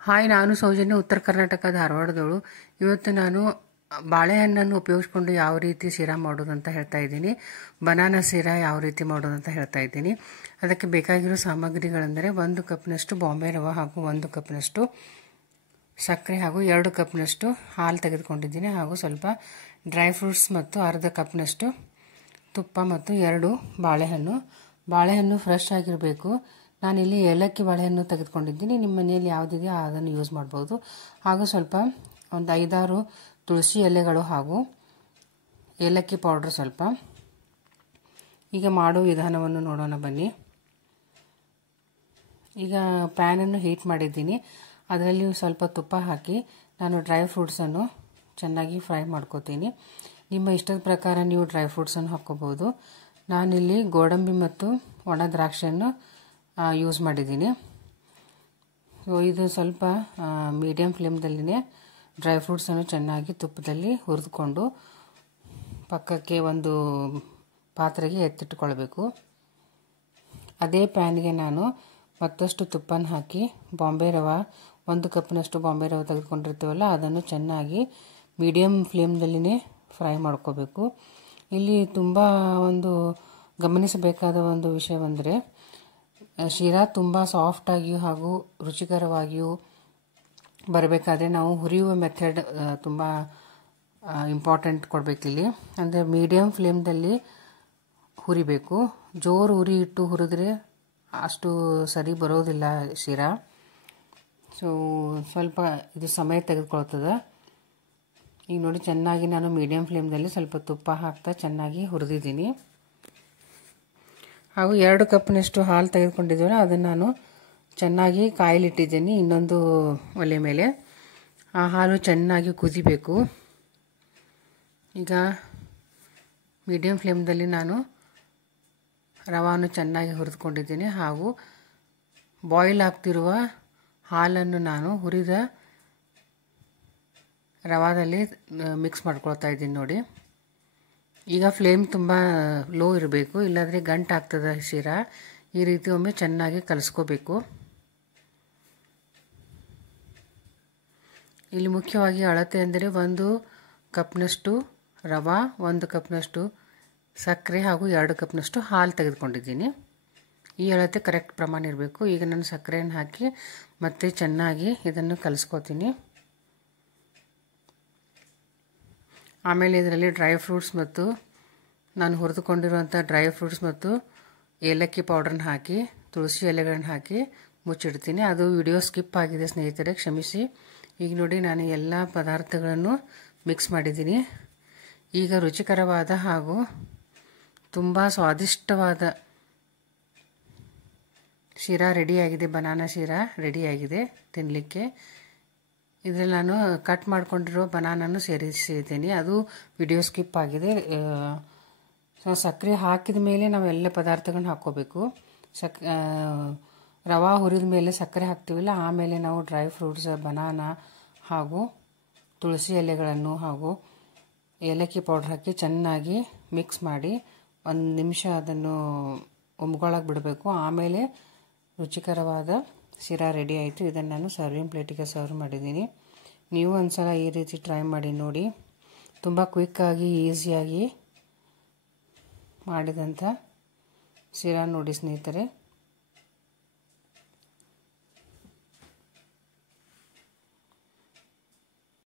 Hi, ನಾನು ಸೌಜನ್ಯ, ಉತ್ತರ ಕರ್ನಾಟಕ ಧಾರವಾಡದವಳು. ಇವತ್ತು ನಾನು ಬಾಳೆಹಣ್ಣನ್ನು ಉಪಯೋಗಿಸ್ಕೊಂಡು ಯಾವ ರೀತಿ ಶಿರಾ ಮಾಡೋದಂತ ಹೇಳ್ತಾ ಇದ್ದೀನಿ. ಬನಾನಾ ಶಿರಾ ಯಾವ ರೀತಿ ಮಾಡೋದಂತ ಹೇಳ್ತಾ ಇದ್ದೀನಿ. ಅದಕ್ಕೆ ಬೇಕಾಗಿರೋ ಸಾಮಗ್ರಿಗಳೆಂದರೆ 1 ಕಪ್ನಷ್ಟು ಬಾಂಬೆ ರವೆ ಹಾಗೂ 1 ಕಪ್ನಷ್ಟು ಸಕ್ಕರೆ ಹಾಗೂ 2 ಕಪ್ನಷ್ಟು ಹಾಲು ತೆಗೆದುಕೊಂಡಿದ್ದೀನಿ, ಹಾಗೂ ಸ್ವಲ್ಪ ಡ್ರೈ ಫ್ರೂಟ್ಸ್ ಮತ್ತು ಅರ್ಧ ಕಪ್ನಷ್ಟು ತುಪ್ಪ ಮತ್ತು 2 ಬಾಳೆಹಣ್ಣು ಫ್ರೆಶ್ ಆಗಿರಬೇಕು. ನಾನಿಲ್ಲಿ ಏಲಕ್ಕಿ ಬಾಳೆಹಣ್ಣು ತೆಗೆದುಕೊಂಡಿದ್ದೀನಿ. ನಿಮ್ಮ ಮನೆಯಲ್ಲಿ ಯಾವುದಿದೆಯೋ ಅದನ್ನು ಯೂಸ್ ಮಾಡ್ಬೋದು. ಹಾಗೂ ಸ್ವಲ್ಪ ಒಂದು 5-6 ತುಳಸಿ ಎಲೆಗಳು ಹಾಗೂ ಏಲಕ್ಕಿ ಪೌಡ್ರ್ ಸ್ವಲ್ಪ. ಈಗ ಮಾಡೋ ವಿಧಾನವನ್ನು ನೋಡೋಣ ಬನ್ನಿ. ಈಗ ಪ್ಯಾನನ್ನು ಹೀಟ್ ಮಾಡಿದ್ದೀನಿ. ಅದರಲ್ಲಿ ಸ್ವಲ್ಪ ತುಪ್ಪ ಹಾಕಿ ನಾನು ಡ್ರೈ ಫ್ರೂಟ್ಸನ್ನು ಚೆನ್ನಾಗಿ ಫ್ರೈ ಮಾಡ್ಕೋತೀನಿ. ನಿಮ್ಮ ಇಷ್ಟದ ಪ್ರಕಾರ ನೀವು ಡ್ರೈ ಫ್ರೂಟ್ಸನ್ನು ಹಾಕ್ಕೋಬೋದು. ನಾನಿಲ್ಲಿ ಗೋಡಂಬಿ ಮತ್ತು ಒಣ ದ್ರಾಕ್ಷಿಯನ್ನು ಯೂಸ್ ಮಾಡಿದ್ದೀನಿ. ಸೊ ಇದು ಸ್ವಲ್ಪ ಮೀಡಿಯಮ್ ಫ್ಲೇಮ್ದಲ್ಲಿನೇ ಡ್ರೈ ಫ್ರೂಟ್ಸನ್ನು ಚೆನ್ನಾಗಿ ತುಪ್ಪದಲ್ಲಿ ಹುರಿದುಕೊಂಡು ಪಕ್ಕಕ್ಕೆ ಒಂದು ಪಾತ್ರೆಗೆ ಎತ್ತಿಟ್ಟುಕೊಳ್ಬೇಕು. ಅದೇ ಪ್ಯಾನ್ಗೆ ನಾನು ಮತ್ತಷ್ಟು ತುಪ್ಪನ ಹಾಕಿ ಬಾಂಬೆ ರವೆ 1 ಕಪ್ನಷ್ಟು ಬಾಂಬೆ ರವೆ ತೆಗೆದುಕೊಂಡಿರ್ತೀವಲ್ಲ ಅದನ್ನು ಚೆನ್ನಾಗಿ ಮೀಡಿಯಮ್ ಫ್ಲೇಮ್ದಲ್ಲಿನೇ ಫ್ರೈ ಮಾಡ್ಕೋಬೇಕು. ಇಲ್ಲಿ ತುಂಬ ಒಂದು ಗಮನಿಸಬೇಕಾದ ಒಂದು ವಿಷಯವೆಂದರೆ ಶಿರಾ ತುಂಬ ಸಾಫ್ಟಾಗಿಯೂ ಹಾಗೂ ರುಚಿಕರವಾಗಿಯೂ ಬರಬೇಕಾದ್ರೆ ನಾವು ಹುರಿಯುವ ಮೆಥಡ್ ತುಂಬ ಇಂಪಾರ್ಟೆಂಟ್ ಕೊಡಬೇಕಿಲ್ಲಿ. ಅಂದರೆ ಮೀಡಿಯಮ್ ಫ್ಲೇಮ್ದಲ್ಲಿ ಹುರಿಬೇಕು. ಜೋರು ಉರಿ ಇಟ್ಟು ಹುರಿದ್ರೆ ಅಷ್ಟು ಸರಿ ಬರೋದಿಲ್ಲ ಶಿರಾ. ಸೊ ಸ್ವಲ್ಪ ಇದು ಸಮಯ ತೆಗೆದುಕೊಳ್ತದೆ. ಈಗ ನೋಡಿ, ಚೆನ್ನಾಗಿ ನಾನು ಮೀಡಿಯಮ್ ಫ್ಲೇಮ್ದಲ್ಲಿ ಸ್ವಲ್ಪ ತುಪ್ಪ ಹಾಕ್ತಾ ಚೆನ್ನಾಗಿ ಹುರಿದಿದ್ದೀನಿ. ಹಾಗೂ 2 ಕಪ್ನಷ್ಟು ಹಾಲು ತೆಗೆದುಕೊಂಡಿದ್ದೀವಲ್ಲ ಅದನ್ನು ನಾನು ಚೆನ್ನಾಗಿ ಕಾಯಲಿಟ್ಟಿದ್ದೀನಿ ಇನ್ನೊಂದು ಒಲೆ ಮೇಲೆ. ಆ ಹಾಲು ಚೆನ್ನಾಗಿ ಕುದಿಬೇಕು. ಈಗ ಮೀಡಿಯಮ್ ಫ್ಲೇಮ್ದಲ್ಲಿ ನಾನು ರವೆಯನ್ನು ಚೆನ್ನಾಗಿ ಹುರಿದುಕೊಂಡಿದ್ದೀನಿ, ಹಾಗೂ ಬಾಯ್ಲ್ ಆಗ್ತಿರುವ ಹಾಲನ್ನು ನಾನು ಹುರಿದ ರವಾದಲ್ಲಿ ಮಿಕ್ಸ್ ಮಾಡ್ಕೊಳ್ತಾ ಇದ್ದೀನಿ ನೋಡಿ. ಈಗ ಫ್ಲೇಮ್ ತುಂಬ ಲೋ ಇರಬೇಕು, ಇಲ್ಲಾಂದರೆ ಗಂಟು ಆಗ್ತದೆ ಶಿರಾ. ಈ ರೀತಿ ಒಮ್ಮೆ ಚೆನ್ನಾಗಿ ಕಲಿಸ್ಕೋಬೇಕು. ಇಲ್ಲಿ ಮುಖ್ಯವಾಗಿ ಅಳತೆ ಅಂದರೆ 1 ಕಪ್ನಷ್ಟು ರವೆ, 1 ಕಪ್ನಷ್ಟು ಸಕ್ಕರೆ ಹಾಗೂ 2 ಕಪ್ನಷ್ಟು ಹಾಲು ತೆಗೆದುಕೊಂಡಿದ್ದೀನಿ. ಈ ಅಳತೆ ಕರೆಕ್ಟ್ ಪ್ರಮಾಣ ಇರಬೇಕು. ಈಗ ನಾನು ಸಕ್ಕರೆಯನ್ನು ಹಾಕಿ ಮತ್ತೆ ಚೆನ್ನಾಗಿ ಇದನ್ನು ಕಲಿಸ್ಕೋತೀನಿ. ಆಮೇಲೆ ಇದರಲ್ಲಿ ಡ್ರೈ ಫ್ರೂಟ್ಸ್ ಮತ್ತು ನಾನು ಹುರಿದುಕೊಂಡಿರುವಂಥ ಡ್ರೈ ಫ್ರೂಟ್ಸ್ ಮತ್ತು ಏಲಕ್ಕಿ ಪೌಡ್ರನ್ನ ಹಾಕಿ ತುಳಸಿ ಎಲೆಗಳನ್ನು ಹಾಕಿ ಮುಚ್ಚಿಡ್ತೀನಿ. ಅದು ವಿಡಿಯೋ ಸ್ಕಿಪ್ ಆಗಿದೆ ಸ್ನೇಹಿತರೆ, ಕ್ಷಮಿಸಿ. ಈಗ ನೋಡಿ, ನಾನು ಎಲ್ಲ ಪದಾರ್ಥಗಳನ್ನು ಮಿಕ್ಸ್ ಮಾಡಿದ್ದೀನಿ. ಈಗ ರುಚಿಕರವಾದ ಹಾಗೂ ತುಂಬ ಸ್ವಾದಿಷ್ಟವಾದ ಶಿರಾ ರೆಡಿಯಾಗಿದೆ. ಬನಾನಾ ಶಿರಾ ರೆಡಿಯಾಗಿದೆ ತಿನ್ನಲಿಕ್ಕೆ. ಇದರಲ್ಲಿ ನಾನು ಕಟ್ ಮಾಡ್ಕೊಂಡಿರೋ ಬನಾನನ್ನು ಸೇರಿಸಿದ್ದೀನಿ. ಅದು ವಿಡಿಯೋ ಸ್ಕಿಪ್ ಆಗಿದೆ. ಸೊ ಸಕ್ಕರೆ ಹಾಕಿದ ಮೇಲೆ ನಾವು ಎಲ್ಲ ಪದಾರ್ಥಗಳನ್ನ ಹಾಕ್ಕೋಬೇಕು. ರವೆ ಹುರಿದ ಮೇಲೆ ಸಕ್ಕರೆ ಹಾಕ್ತೀವಲ್ಲ, ಆಮೇಲೆ ನಾವು ಡ್ರೈ ಫ್ರೂಟ್ಸ್, ಬನಾನಾ ಹಾಗೂ ತುಳಸಿ ಎಲೆಗಳನ್ನು ಹಾಗೂ ಏಲಕ್ಕಿ ಪೌಡ್ರ್ ಹಾಕಿ ಚೆನ್ನಾಗಿ ಮಿಕ್ಸ್ ಮಾಡಿ 1 ನಿಮಿಷ ಅದನ್ನು ಒಮ್ಗೊಳಗೆ ಬಿಡಬೇಕು. ಆಮೇಲೆ ರುಚಿಕರವಾದ ಶಿರಾ ರೆಡಿ ಆಯಿತು. ಇದನ್ನು ನಾನು ಸರ್ವಿಂಗ್ ಪ್ಲೇಟಿಗೆ ಸರ್ವ್ ಮಾಡಿದ್ದೀನಿ. ನೀವು ಒಂದ್ಸಲ ಈ ರೀತಿ ಟ್ರೈ ಮಾಡಿ ನೋಡಿ. ತುಂಬ ಕ್ವಿಕ್ಕಾಗಿ ಈಸಿಯಾಗಿ ಮಾಡಿದಂಥ ಶಿರಾ ನೋಡಿ ಸ್ನೇಹಿತರೆ.